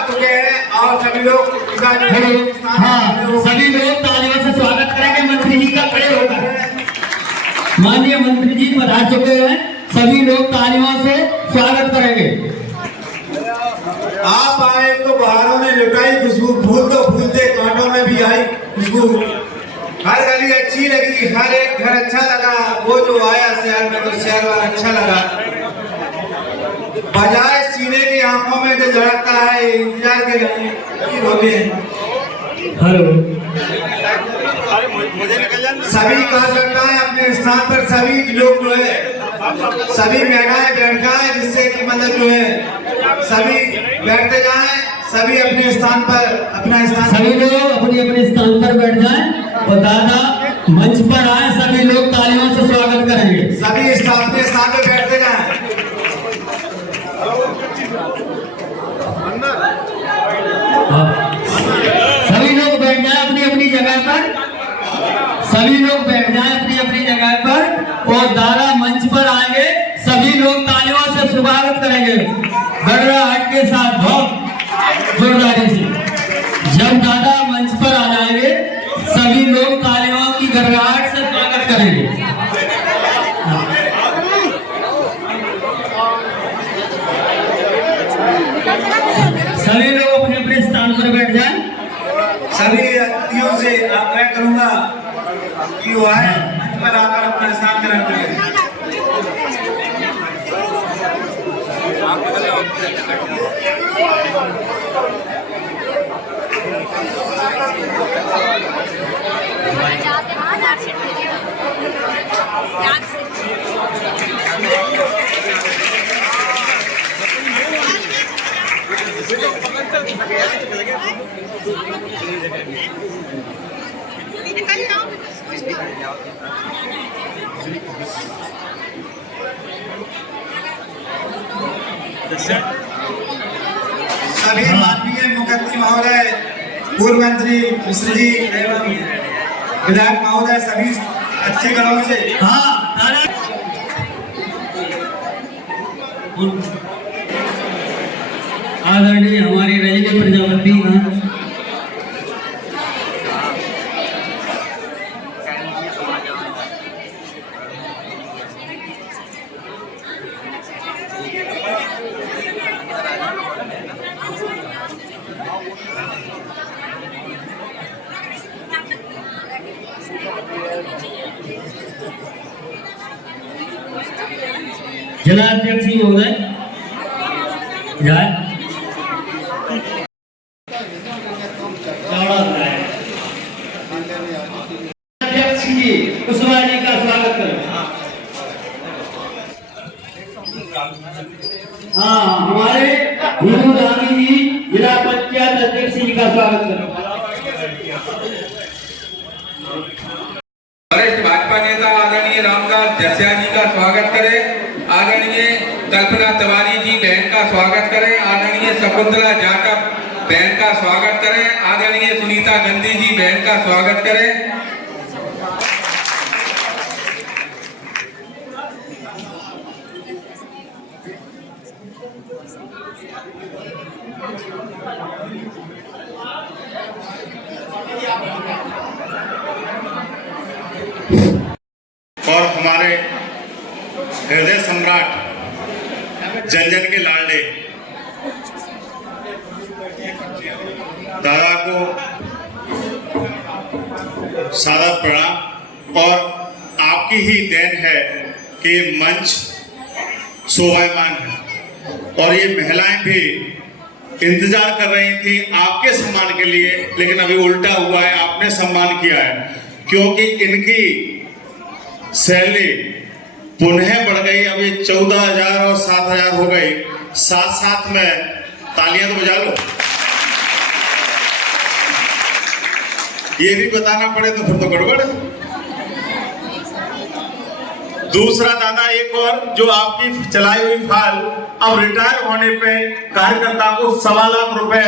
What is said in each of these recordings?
चुके हैं और सभी लोग सभी लोग तालियों से स्वागत करेंगे मंत्री जी का खड़े होकर। माननीय मंत्री जी पधार चुके हैं, सभी लोग तालियों से स्वागत करेंगे। आप आए तो बहारों में लुटाई खुशबू, फूल तो फूलते कांटों में भी आई खुशबू। हर गली अच्छी लगी, हर एक घर अच्छा लगा। वो जो आया शहर में तो शहर वाला अच्छा लगा। बजाय सीने की आंखों में जो झड़कता है इंतजार के लिए हेलो, सभी कहा सकता है अपने स्थान पर सभी लोग जो है सभी महिलाएं बैठ जाए, जिससे कि मतलब जो है सभी बैठते जाएं, सभी अपने स्थान पर अपना स्थान, सभी लोग अपने अपने स्थान पर बैठ जाएं और दादा मंच पर आए। सभी लोग तालियों से स्वागत करेंगे। सभी अपने स्थान पर बैठते जाएं। सभी लोग बैठ जाएं अपनी अपनी जगह पर। सभी लोग बैठ जाएं अपनी अपनी जगह पर और दादा मंच पर आएंगे। सभी लोग तालियों से स्वागत करेंगे, गड़गड़ाहट के साथ, बहुत जोरदारी से। जब दादा मंच पर आ जाएंगे सभी लोग तालियों की गड़गड़ाहट से स्वागत करेंगे। सभी लोग अपने अपने स्थान पर बैठ जाएं। सभी अतिथियों से आग्रह करूंगा कि वो आए मंच पर आकर अपना स्थान ग्रहण करें। सभी माननीय मुख्यमंत्री महोदय, पूर्व मंत्री मिश्र जी एवं विधायक महोदय सभी अच्छे घरों से आदरणीय हमारी रजनी प्रजापति जिलाध्यक्ष महोदय अध्यक्ष जी कुशवाहा जी का स्वागत करें। हाँ, हमारे हिंदू रानी जी जिला पंचायत अध्यक्ष जी का स्वागत करें। वरिष्ठ भाजपा नेता आदरणीय रामदास जसिया जी का स्वागत करें। आदरणीय कल्पना तिवारी जी बहन का स्वागत करें। आदरणीय शकुंतला जाटव बहन का स्वागत करें। आदरणीय सुनीता गांधी जी बहन का स्वागत करें। और हमारे हृदय सम्राट जन जन के लाडले दादा को सादर प्रणाम। और आपकी ही देन है कि मंच शोभायमान है और ये महिलाएं भी इंतजार कर रही थी आपके सम्मान के लिए, लेकिन अभी उल्टा हुआ है, आपने सम्मान किया है क्योंकि इनकी सैलरी पुनः बढ़ गई। अभी 14,000 और 7,000 हो गई। साथ साथ में तालियां तो बजा लो। ये भी बताना पड़े तो फिर तो गड़बड़ है। दूसरा दादा एक और जो आपकी चलाई हुई फाइल अब रिटायर होने पे कार्यकर्ता को 1.25 लाख रुपए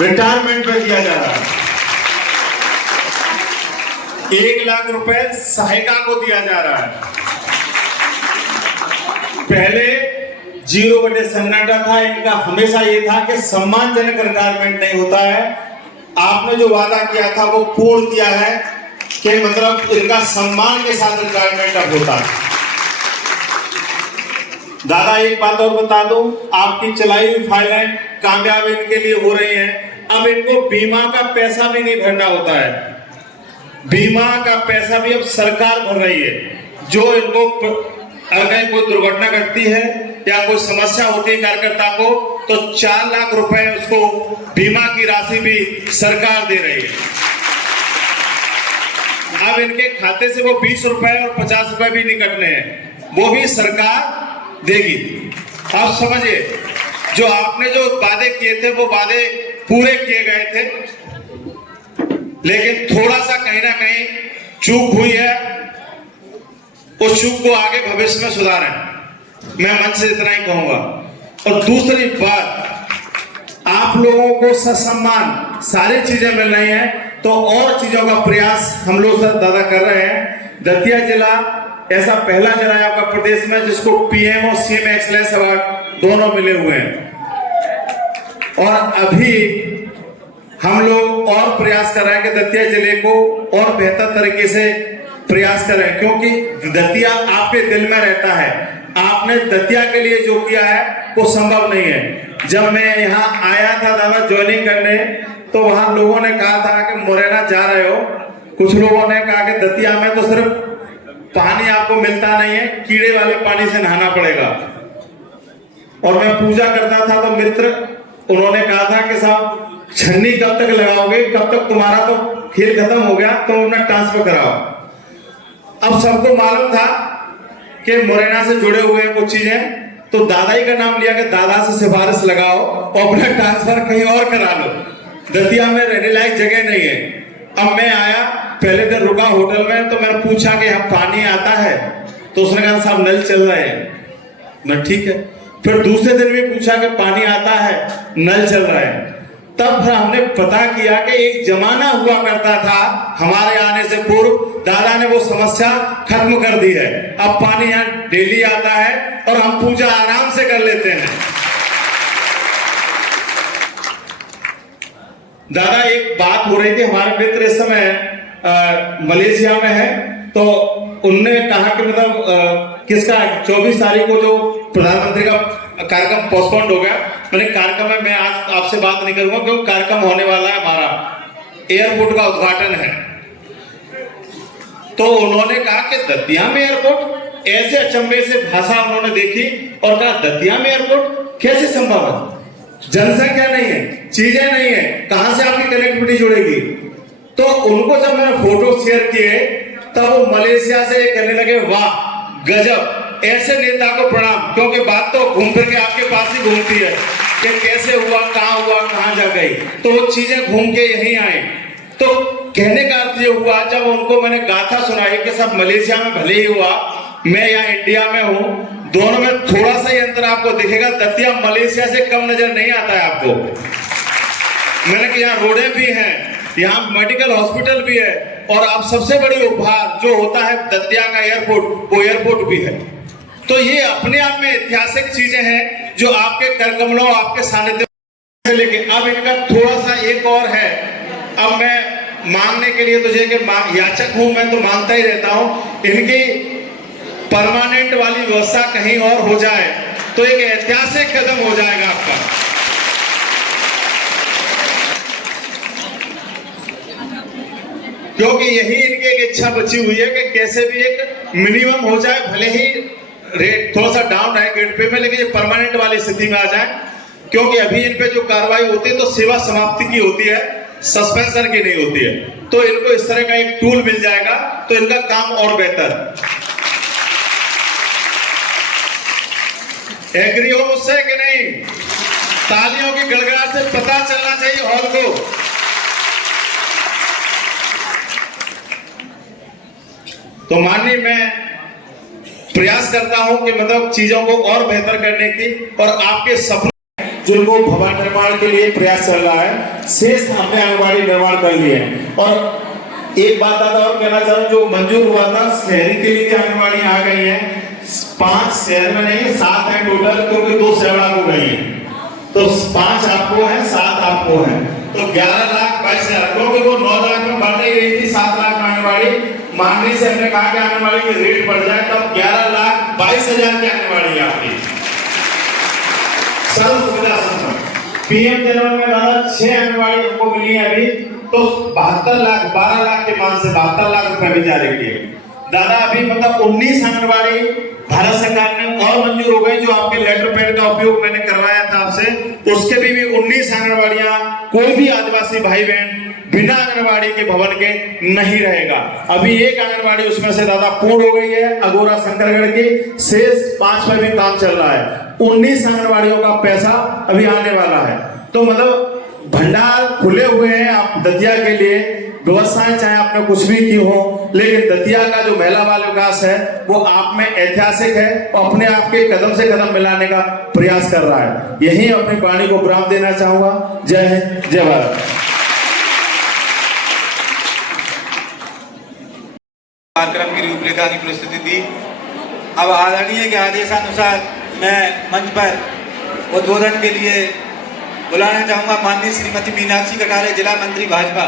रिटायरमेंट पे दिया जा रहा है। 1 लाख रुपए सहायिका को दिया जा रहा है। पहले 0/97 था। इनका हमेशा ये था कि सम्मानजनक रिटायरमेंट नहीं होता है। आपने जो वादा किया था वो पूर्ण किया है कि मतलब इनका सम्मान के साथ रिटायरमेंट अब होता है। दादा एक बात और बता दो, आपकी चलाई हुई फाइलें कामयाब इनके लिए हो रही हैं। अब इनको बीमा का पैसा भी नहीं भरना होता है, बीमा का पैसा भी अब सरकार भर रही है। जो इनको अगर कोई दुर्घटना घटती है या कोई समस्या होती है कार्यकर्ता को, तो 4 लाख रुपए उसको बीमा की राशि भी सरकार दे रही है। अब इनके खाते से वो 20 रुपए और 50 रुपए भी नहीं कटने हैं, वो भी सरकार देगी। आप समझिए, जो आपने जो वादे किए थे वो वादे पूरे किए गए थे, लेकिन थोड़ा सा कहीं ना कहीं चूक हुई है। उस चूक को आगे भविष्य में सुधारें, मैं मंच से इतना ही कहूंगा। और दूसरी बात, आप लोगों को ससम्मान सारी चीजें मिल रही हैं, तो और चीजों का प्रयास हम लोग सर दादा कर रहे हैं। दतिया जिला ऐसा पहला जिला है आपका प्रदेश में जिसको PM और CM एक्सीलेंस अवार्ड दोनों मिले हुए हैं। और अभी हम लोग और प्रयास कर रहे हैं कि दतिया जिले को और बेहतर तरीके से प्रयास करें, क्योंकि दतिया आपके दिल में रहता है। आपने दतिया के लिए जो किया है वो संभव नहीं है। जब मैं यहाँ आया था दादा ज्वाइनिंग करने, तो वहां लोगों ने कहा था कि मुरैना जा रहे हो, कुछ लोगों ने कहा कि दतिया में तो सिर्फ पानी आपको मिलता नहीं है, कीड़े वाले पानी से नहाना पड़ेगा। और मैं पूजा करता था तो मित्र उन्होंने कहा था कि साहब छन्नी कब तक लगाओगे, कब तक तुम्हारा तो खेल खत्म हो गया, तो अपना ट्रांसफर कराओ। अब सबको मालूम था कि मुरैना से जुड़े हुए हैं कुछ चीजें, तो दादा ही का नाम लिया कि दादा से सिफारिश लगाओ और अपना ट्रांसफर कहीं और करा लो, दतिया में रहने लायक जगह नहीं है। अब मैं आया, पहले दिन रुका होटल में, तो मैंने पूछा कि यहाँ पानी आता है, तो उसने कहा साहब नल चल रहे हैं। मैं ठीक है। फिर दूसरे दिन भी पूछा कि पानी आता है, नल चल रहे हैं। तब फिर हमने पता किया कि एक जमाना हुआ करता था हमारे आने से पूर्व, दादा ने वो समस्या खत्म कर दी है। अब पानी यहाँ डेली आता है और हम पूजा आराम से कर लेते हैं। दादा एक बात हो रही थी, हमारे मित्र इस समय मलेशिया में है, तो उनने कहा कि मतलब किसका 24 तारीख को जो प्रधानमंत्री का कार्यक्रम पोस्टपोन्ड हो गया। मैंने कार्यक्रम में मैं आज आपसे बात नहीं करूंगा, क्योंकि कार्यक्रम होने वाला है, हमारा एयरपोर्ट का उद्घाटन है। तो उन्होंने कहा कि दतिया में एयरपोर्ट, ऐसे अचंभे से भाषा उन्होंने देखी और कहा दतिया में एयरपोर्ट कैसे संभव है, जनसंख्या नहीं है, चीजें नहीं है, कहां से आपकी कनेक्टिविटी जुड़ेगी। तो उनको जब मैंने फोटो शेयर किए, तब वो मलेशिया से कहने लगे वाह गजब, ऐसे नेता को प्रणाम, क्योंकि बात तो घूम फिर के आपके पास ही घूमती है कि कैसे हुआ, कहां जा गई, तो वो चीजें घूम के यहीं आए। तो कहने का अर्थ ये हुआ, जब उनको मैंने गाथा सुनाई कि सब मलेशिया में भले ही हुआ, मैं यहाँ इंडिया में हूँ, दोनों में थोड़ा सा ही अंतर आपको दिखेगा। दतिया मलेशिया से कम नजर नहीं आता है आपको। मैंने कि यहाँ रोडें भी हैं, यहाँ मेडिकल हॉस्पिटल भी है, और आप सबसे बड़ी उपहार जो होता है दतिया का एयरपोर्ट, वो एयरपोर्ट भी है। तो ये अपने आप में ऐतिहासिक चीजें हैं जो आपके करकमलों, आपके सानिध्य से लेके अब इनका थोड़ा सा एक और है। अब मैं मांगने के लिए तुझे कि याचक हूं, मैं तो मांगता ही रहता हूं, इनकी परमानेंट वाली व्यवस्था कहीं और हो जाए तो एक ऐतिहासिक कदम हो जाएगा आपका। क्योंकि यही इनकी एक इच्छा बची हुई है कि कैसे भी एक मिनिमम हो जाए, भले ही रेट थोड़ा सा डाउन है गेट पे में, लेकिन ये परमानेंट वाली स्थिति में आ जाए। क्योंकि अभी इन पे जो कार्रवाई होती है तो सेवा समाप्ति की होती है, सस्पेंशन की नहीं होती है। तो इनको इस तरह का एक टूल मिल जाएगा तो इनका काम और बेहतर। एग्री हो मुझसे कि नहीं? तालियों की गड़गड़ाहट से पता चलना चाहिए हॉल को। तो माननीय, मैं प्रयास करता हूं कि मतलब चीजों को और बेहतर करने की, और आपके सपने जिनको भवन निर्माण के लिए प्रयास चल रहा है, शेष हमने आंगनबाड़ी निर्माण कर लिए हैं। और एक बात दादा और कहना चाहूँ, जो मंजूर हुआ था शहरी के लिए आंगनबाड़ी आ गई है, 5 शहर में नहीं, 7 हैं टोटल, क्योंकि 2 सेवड़ा हो गई हैं। तो 5 आपको है, 7 आपको है, तो 11,22,000, क्योंकि वो 9 लाख में बढ़ नहीं रही थी, 7 लाख में आंगनबाड़ी मांगने से हमने कहा कि आंगनबाड़ी की रेट बढ़ जाए, तब 11,22,000 की आंगनबाड़ी आपकी सर्व सुविधा संपन्न। पीएम जनवरी में दादा 6 आंगनबाड़ी हमको मिली है अभी, तो 72 लाख 12 लाख के मान से 72 लाख रुपए भी जारी किए दादा। अभी मतलब 19 आंगनबाड़ी भारत सरकार ने और मंजूर हो गई, जो आपके लेटर पैड का उपयोग मैंने करवाया था आपसे, उसके भी 19 आंगनबाड़ियां, कोई भी आदिवासी भाई बहन बिना आंगनबाड़ी के भवन के नहीं रहेगा। अभी एक आंगनबाड़ी उसमें से दादा पूर्ण हो गई है, अगोरा शंकरगढ़ की, शेष 5 में भी काम चल रहा है। 19 आंगनबाड़ियों का पैसा अभी आने वाला है। तो मतलब भंडार खुले हुए हैं आप दतिया के लिए, व्यवस्थाएं चाहे आपने कुछ भी की हो, लेकिन दतिया का जो महिला बाल विकास है वो आप में ऐतिहासिक है और अपने आप के कदम से कदम मिलाने का प्रयास कर रहा है। यही अपनी वाणी को विराम देना चाहूंगा। जय हिंद, जय भारत। कार्यक्रम की रूपरेखा की प्रस्तुति दी। अब आदरणीय के आदेशानुसार मैं मंच पर उद्बोधन के लिए बुलाना चाहूंगा माननीय श्रीमती मीनाक्षी कटारे, जिला मंत्री भाजपा,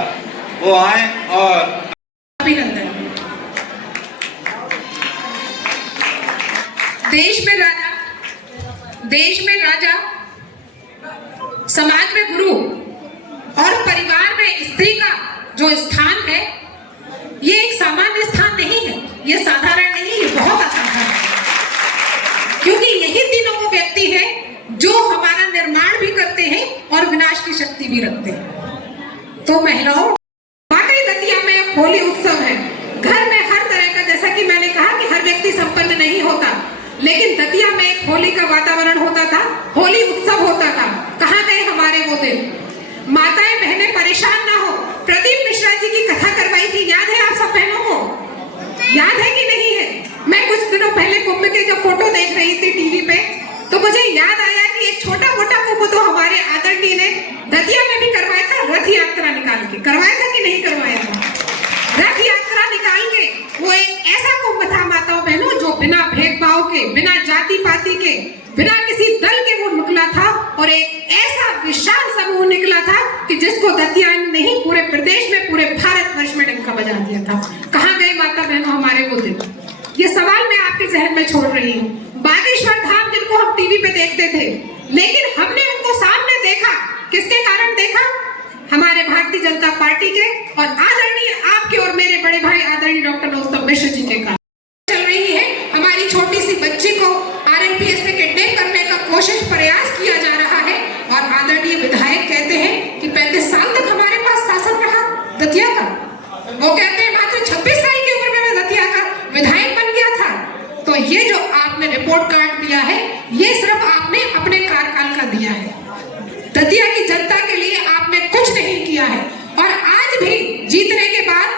वो आए और अभिनंदन। देश में राजा, समाज में गुरु और परिवार में स्त्री का जो स्थान है, ये एक सामान्य स्थान नहीं है, ये साधारण नहीं है, बहुत असाधारण है। क्योंकि यही तीनों वो व्यक्ति हैं जो हमारा निर्माण भी करते हैं और विनाश की शक्ति भी रखते हैं। तो महिलाओं, वाकई दतिया में होली उत्सव है। घर में हर तरह का, जैसा कि मैंने कहा कि हर व्यक्ति संपन्न नहीं होता, लेकिन दतिया में एक होली का वातावरण होता था, होली उत्सव होता था। कहाँ गए हमारे वो दिन? माताएं बहनें परेशान ना हो। प्रदीप मिश्रा जी की कथा करवाई थी, याद है आप सब बहनों को? याद है कि नहीं है? मैं कुछ दिनों पहले कुंभ के जब फोटो देख रही थी टीवी पे, तो मुझे याद आया कि एक छोटा मोटा कुंभ तो हमारे आदरणीय ने दतिया में भी करवाया था, रथ यात्रा निकाल के। करवाया था कि नहीं करवाया था? रथ यात्रा निकाल के वो एक ऐसा कुंभ था माताओं बहनों, जो बिना भेदभाव के, बिना जाति पाति के, बिना किसी दल के वो निकला था, और एक ऐसा विशाल समूह निकला था कि जिसको दतिया नहीं पूरे प्रदेश में, पूरे भारतवर्ष में डंका बजा दिया था। कहाँ गए माता बहनों हमारे वो दिन? ये सवाल मैं आपके जहन में छोड़ रही हूँ। बागेश्वर धाम जिनको हम टीवी पे देखते थे, लेकिन हमने उनको सामने देखा, किसके कारण देखा? हमारे भारतीय जनता पार्टी के और आदरणीय आपके और मेरे बड़े भाई आदरणीय डॉक्टर नरोत्तम मिश्र जी के कारण चल रही है। हमारी छोटी सी बच्ची को आरएनपीएस से किडनैप करने का कोशिश प्रयास किया जा रहा है, और आदरणीय विधायक कहते हैं कि 35 साल तक हमारे पास शासन रहा दतिया का। वो कहते हैं मात्र 26 साल की उम्र में मैं दतिया का विधायक बन गया था। तो ये जो आपने रिपोर्ट कार्ड दिया है, ये सिर्फ आपने अपने कार्यकाल का दिया है। दतिया की जनता के लिए आपने कुछ नहीं किया है, और आज भी जीतने के बाद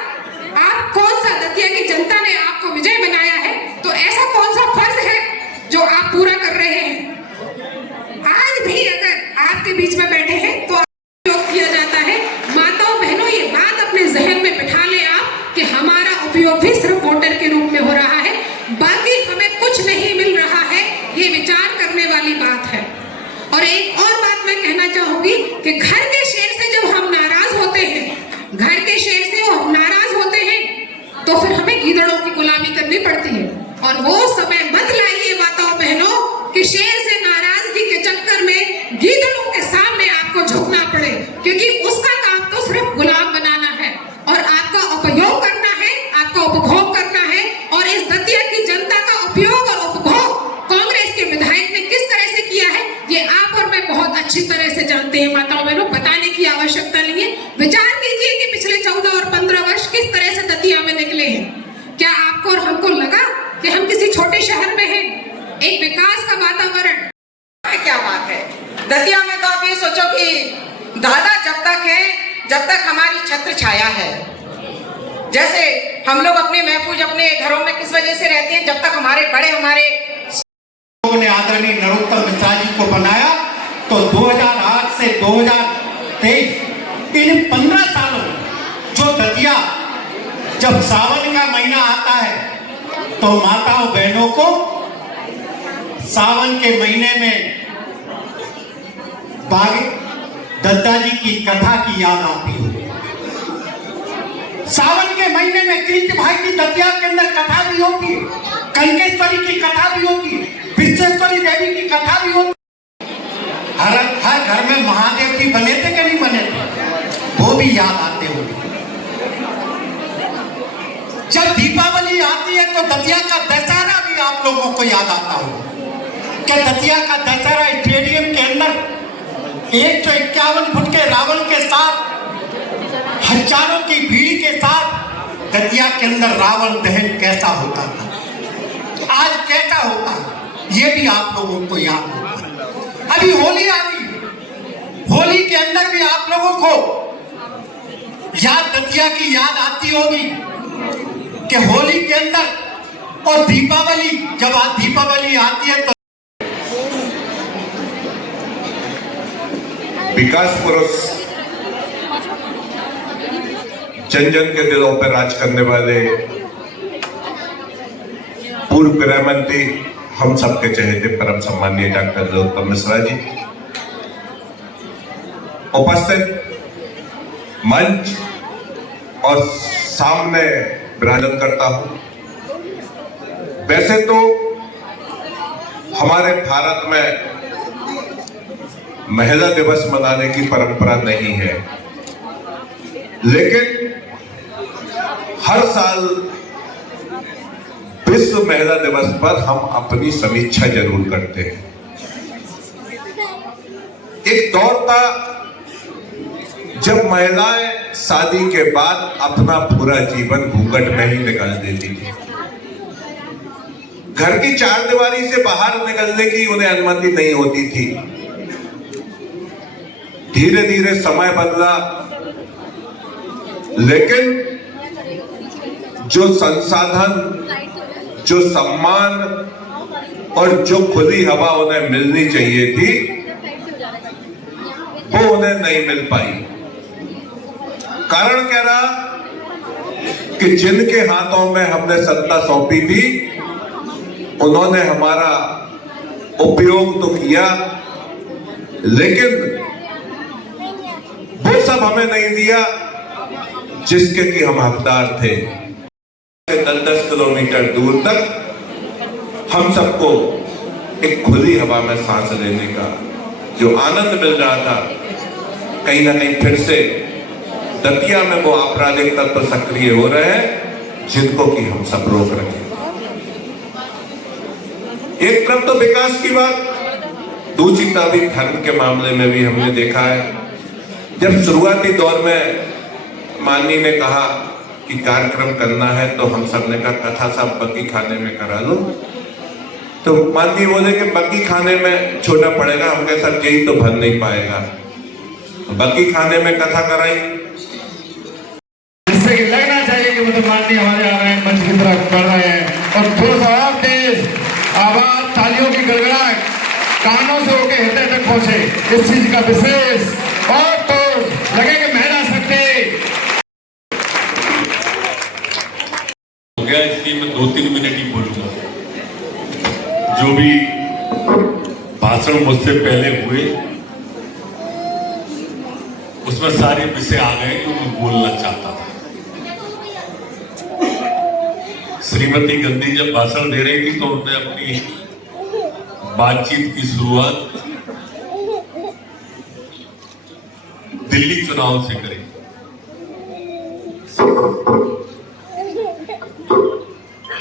आप कौन सा, दतिया की जनता ने आपको विजय बनाया है, तो ऐसा कौन सा फर्ज है जो आप पूरा कर रहे हैं? आज भी अगर आपके बीच में बैठे हैं तो उपयोग किया जाता है। माताओं बहनों, ये बात अपने जहन में बिठा ले आप कि हमारा उपयोग भी सिर्फ वोटर के रूप में हो रहा है, बाकी हमें कुछ नहीं मिल रहा है। ये विचार करने वाली बात है। और एक और बात मैं कहना चाहूंगी कि घर के शेर से जब हम नाराज होते हैं, घर के शेर से हम नाराज होते हैं, तो फिर हमें गीदड़ों की गुलामी करनी पड़ती है। और वो समय मत लाइए माताओं बहनों कि शेर से नाराजगी के चक्कर में गीदड़ों के सामने आपको झुकना पड़े, क्योंकि उसका काम तो सिर्फ गुलाम बनाना है और आपका उपयोग करना है, आपका उपभोग करना है। और इस दतिया की जनता का उपयोग और उपभोग कांग्रेस के विधायक ने किस तरह से किया है, ये आप और मैं बहुत अच्छी तरह से जानते हैं। माताओं बहनों, बताने की आवश्यकता नहीं है। विचार कीजिए कि पिछले 14 और 15 वर्ष किस तरह से दतिया में निकले हैं। क्या आपको और हमको लगा कि हम किसी छोटे शहर में हैं? एक विकास का वातावरण, क्या बात है। दतिया में तो आप ये सोचो कि दादा जब तक है, जब तक हमारी छत्र छाया है। जैसे हम लोग अपने महफूज अपने घरों में किस वजह से रहते हैं, जब तक हमारे बड़े, हमारे लोगों ने आदरणीय नरोत्तम मिश्रा जी को बनाया, तो 2008 से 2023 इन 15 सालों जो दतिया, जब सावन का महीना आता है तो माताओं बहनों को सावन के महीने में बागी दत्ता जी की कथा की याद आती है। सावन के महीने में कृष्ण भाई की दतिया के अंदर कथा भी होती है, कनकेश्वरी की कथा भी होती है, विश्वेश्वरी देवी की कथा भी होती है। हर घर में महादेव जी बने थे कि नहीं बने थे, वो भी याद आते होंगे। जब दीपावली आती है तो दतिया का दशहरा भी आप लोगों को याद आता होगा कि दतिया का दशहरा स्टेडियम के अंदर 151 फुट के रावण के साथ, हजारों की भीड़ के साथ दतिया के अंदर रावण दहन कैसा होता था, आज कैसा होता है, ये भी आप लोगों को याद होता है। अभी होली आ रही है, होली के अंदर भी आप लोगों को याद दतिया की याद आती होगी कि होली के अंदर और दीपावली, जब आज दीपावली आती है तो विकास पुरुष जन जन के दिलों पर राज करने वाले पूर्व गृह मंत्री, हम सबके चहेते परम सम्मानीय डॉक्टर नरोत्तम मिश्रा जी, उपस्थित मंच और सामने विराजमान करता हूं। वैसे तो हमारे भारत में महिला दिवस मनाने की परंपरा नहीं है, लेकिन हर साल विश्व महिला दिवस पर हम अपनी समीक्षा जरूर करते हैं। एक दौर था जब महिलाएं शादी के बाद अपना पूरा जीवन घूंघट में ही निकाल देती थी, घर की चार दीवारी से बाहर निकलने की उन्हें अनुमति नहीं होती थी। धीरे धीरे समय बदला, लेकिन जो संसाधन, जो सम्मान और जो खुली हवा उन्हें मिलनी चाहिए थी, वो उन्हें नहीं मिल पाई। कारण क्या रहा कि जिनके हाथों में हमने सत्ता सौंपी थी, उन्होंने हमारा उपयोग तो किया, लेकिन वो सब हमें नहीं दिया जिसके कि हम हकदार थे। 10-10 किलोमीटर दूर तक हम सबको एक खुली हवा में सांस लेने का जो आनंद मिल रहा था, कहीं ना कहीं फिर से दतिया में वो आपराधिक तत्व सक्रिय हो रहे हैं जिनको कि हम सब रोक रहे हैं। एक तरफ तो विकास की बात, दूसरी तरफ धर्म के मामले में भी हमने देखा है। जब शुरुआती दौर में माननी ने कहा कि कार्यक्रम करना है तो हम सब ने कहा कथा सब बग्गी खाने में करा लो, तो माननी बोले कि बग्गी खाने में छोटा पड़ेगा, हम कहे सब यही तो भर नहीं पाएगा, बग्गी खाने में कथा कराई। जिससे कि लगना चाहिए कि मतलब माननीय हमारे आ रहे हैं, मंच की तरफ बढ़ रहे हैं और थोड़ा सा और तेज आवाज, तालियों की गड़गड़ाहट कानों से होकर हृदय तक पहुंचे, इस चीज का विशेष और तो लगे कि महला सकते हो गया, इसलिए मैं 2-3 मिनट ही बोलूंगा। जो भी भाषण मुझसे पहले हुए उसमें सारे विषय आ गए जो मैं बोलना चाहता था। श्रीमती गांधी जब भाषण दे रही थी तो उन्होंने अपनी बातचीत की शुरुआत दिल्ली चुनाव से करी।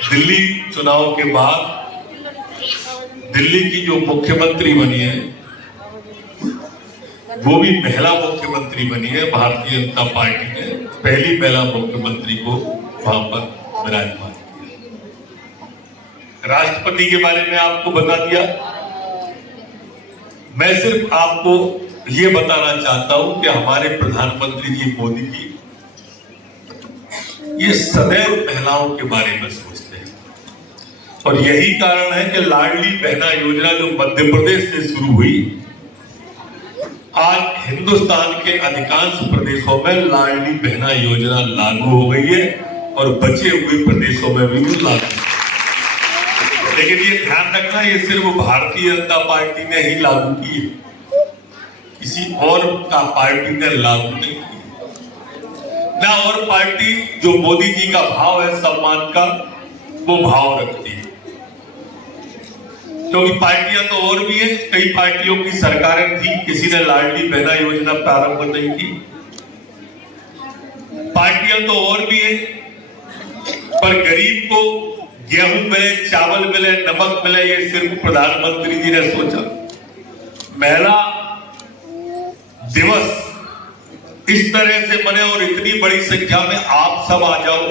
दिल्ली चुनाव के बाद दिल्ली की जो मुख्यमंत्री बनी है वो भी महिला मुख्यमंत्री बनी है। भारतीय जनता पार्टी ने पहली महिला मुख्यमंत्री को वहां पर विराजमान किया। राष्ट्रपति के बारे में आपको बता दिया। मैं सिर्फ आपको ये बताना चाहता हूं कि हमारे प्रधानमंत्री जी मोदी जी ये सदैव महिलाओं के बारे में सोचते हैं और यही कारण है कि लाडली बहना योजना जो मध्य प्रदेश से शुरू हुई, आज हिंदुस्तान के अधिकांश प्रदेशों में लाडली बहना योजना लागू हो गई है और बचे हुए प्रदेशों में भी लागू। लेकिन ये ध्यान रखना, ये सिर्फ भारतीय जनता पार्टी ने ही लागू की है, किसी और का पार्टी ने लागू नहीं की ना। और पार्टी जो मोदी जी का भाव है सम्मान का, वो भाव रखती है, क्योंकि पार्टियां तो और भी हैं, कई पार्टियों की सरकारें थी, किसी ने लाडली बहना योजना प्रारंभ नहीं की। पार्टियां तो और भी हैं, पर गरीब को गेहूं मिले, चावल मिले, नमक मिले, ये सिर्फ प्रधानमंत्री जी ने सोचा। महिला दिवस इस तरह से मने और इतनी बड़ी संख्या में आप सब आ जाओ,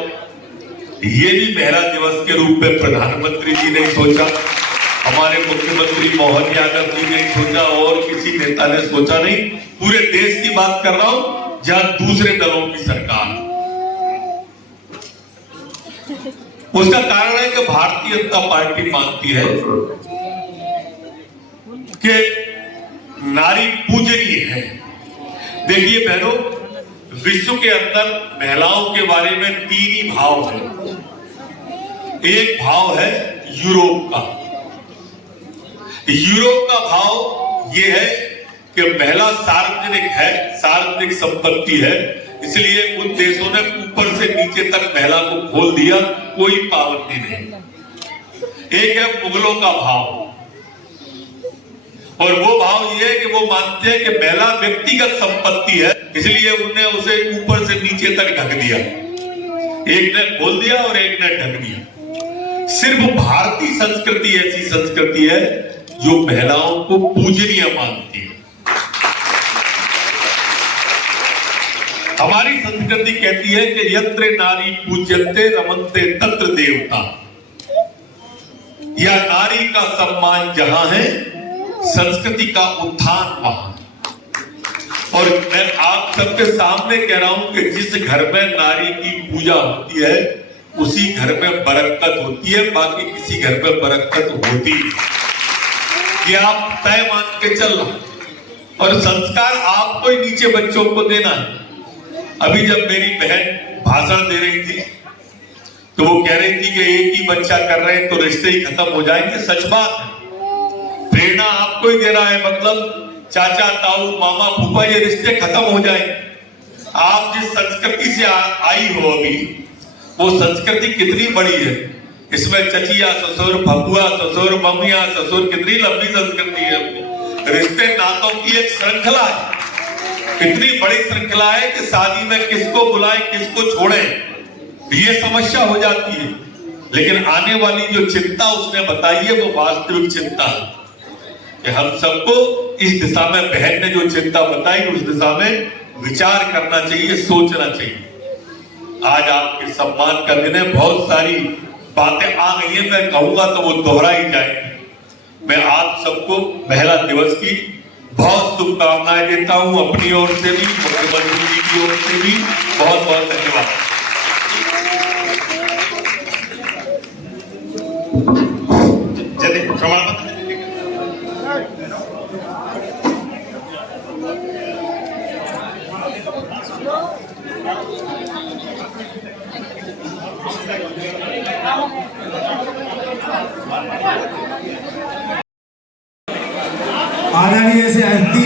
ये भी महिला दिवस के रूप में प्रधानमंत्री जी ने सोचा, हमारे मुख्यमंत्री मोहन यादव जी ने सोचा, और किसी नेता ने सोचा नहीं। पूरे देश की बात कर रहा हूं, जहां दूसरे दलों की सरकार। उसका कारण है कि भारतीय जनता पार्टी मानती है कि नारी पूजनीय है। देखिए बहनों, विश्व के अंदर महिलाओं के बारे में 3 ही भाव है। एक भाव है यूरोप का। यूरोप का भाव यह है कि महिला सार्वजनिक है, सार्वजनिक संपत्ति है, इसलिए उन देशों ने ऊपर से नीचे तक महिला को खोल दिया, कोई पाबंदी नहीं। एक है मुगलों का भाव, और वो भाव ये है कि वो मानते हैं कि महिला व्यक्तिगत संपत्ति है, इसलिए उन्होंने उसे ऊपर से नीचे तक ढक दिया। एक ने खोल दिया और एक ने ढक दिया। सिर्फ भारतीय संस्कृति ऐसी संस्कृति है जो महिलाओं को पूजनीय मानती है। हमारी संस्कृति कहती है कि यत्र नारी पूज्यन्ते रमन्ते तत्र देवता, या नारी का सम्मान जहां है, संस्कृति का उत्थान वहां। और मैं आप सबके सामने कह रहा हूं कि जिस घर में नारी की पूजा होती है उसी घर में बरकत होती है, बाकी किसी घर में बरकत होती नहीं। ये आप तय मान के चल रहे, और संस्कार आपको ही नीचे बच्चों को देना है। अभी जब मेरी बहन भाषण दे रही थी तो वो कह रही थी कि एक ही बच्चा कर रहे हैं तो रिश्ते ही खत्म हो जाएंगे। सच बात है, प्रेरणा आपको ही दे रहा है, मतलब चाचा ताऊ मामा फूफा ये रिश्ते खत्म हो जाएंगे। आप जिस संस्कृति से आई हो अभी, वो संस्कृति कितनी बड़ी है, इसमें चचिया ससुर, फफुआ ससुर, मम्मिया ससुर, कितनी लंबी संस्कृति है। रिश्ते नातों की एक श्रृंखला है, इतनी बड़ी श्रृंखला है कि शादी में किसको बुलाएं किसको छोड़ें ये समस्या हो जाती है। लेकिन आने वाली जो चिंता उसने बताई है वो वास्तविक चिंता है कि हम सबको इस दिशा में, बहन ने जो चिंता बताई उस दिशा में विचार करना चाहिए, सोचना चाहिए। आज आपके सम्मान का दिन है, बहुत सारी बातें आ गई है, मैं कहूंगा तो वो दोहरा ही जाएंगी। मैं आप सबको महिला दिवस की बहुत शुभकामनाएं देता हूं, अपनी ओर से भी, मुख्यमंत्री जी की ओर से भी बहुत बहुत धन्यवाद। आदरणीय से हस्ती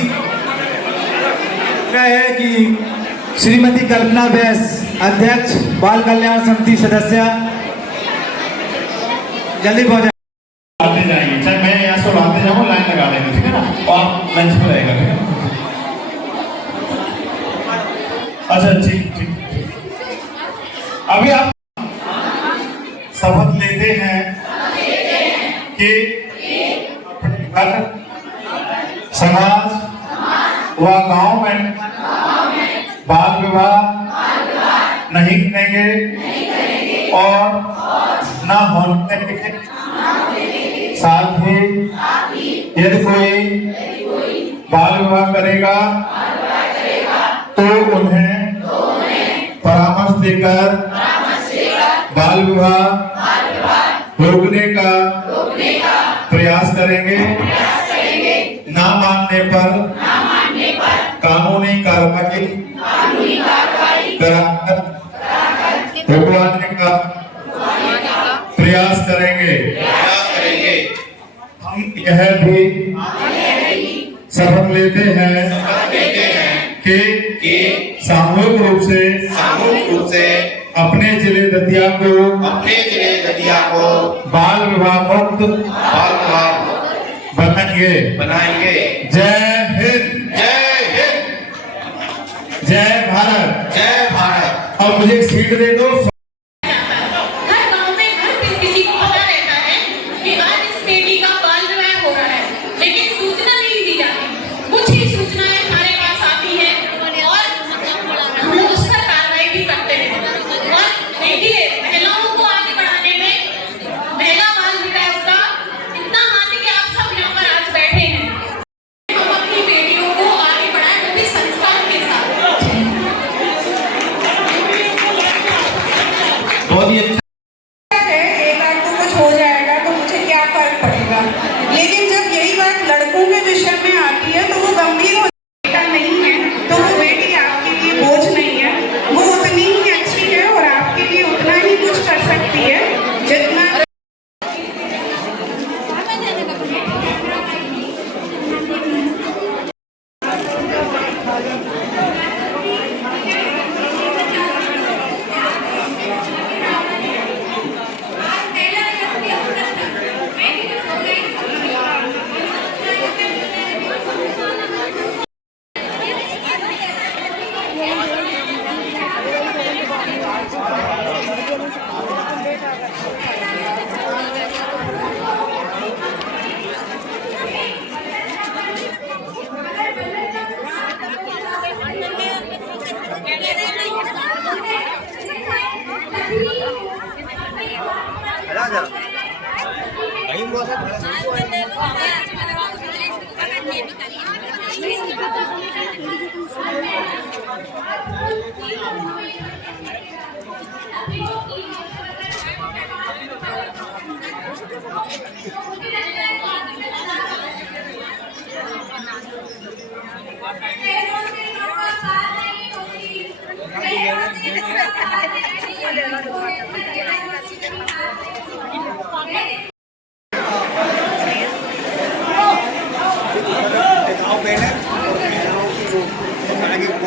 है कि श्रीमती कल्पना व्यास, अध्यक्ष बाल कल्याण समिति सदस्य, जल्दी पहुंचा। आते जाएंगे, चाहे मैं यहाँ से आते जाऊँ, लाइन लगा देंगे, ठीक है ना, और आप लंच पर रहेगा, ठीक है। अच्छा ठीक ठीक। अभी आप शपथ लेते हैं कि समाज व गांव में बाल विवाह नहीं करेंगे और न होने के साथ ही यदि कोई बाल विवाह करेगा तो उन्हें परामर्श देकर बाल विवाह रोकने का प्रयास करेंगे। ना मानने पर कानूनी कार्रवाई कराकर रुकवाने का प्रयास करेंगे। यह भी शपथ लेते हैं कि सामूहिक रूप से अपने जिले दतिया को बाल विवाह मुक्त बनाएंगे। जय हिंद, जय भारत। और मुझे एक सीट दे दो। हर गांव में हर किसी को पता रहता है कि आज इस बेटी का बाल विवाह हो रहा है, लेकिन सूचना नहीं दी जाती। कुछ ही सूचनाएं हमारे पास आती है और हम लोग उस पर कार्रवाई भी करते हैं। और देखिए, महिलाओं को आगे बढ़ाने में महिला बाल विकास का इतना हाथ है कि आप सब यहाँ पर आज बैठे हैं। हम अपनी बेटियों को आगे बढ़ाएं, वो भी संस्कार के साथ। बहुत ही अच्छा एक बार तो कुछ हो जाएगा तो मुझे क्या फर्क पड़ेगा, लेकिन जब यही बात लड़कों के विषय में आती है तो वो गंभीर हो बेटा नहीं है तो वो बेटी आपके लिए बोझ नहीं है, वो उतनी ही अच्छी है और आपके लिए उतना ही कुछ कर सकती है जितना नहीं होती।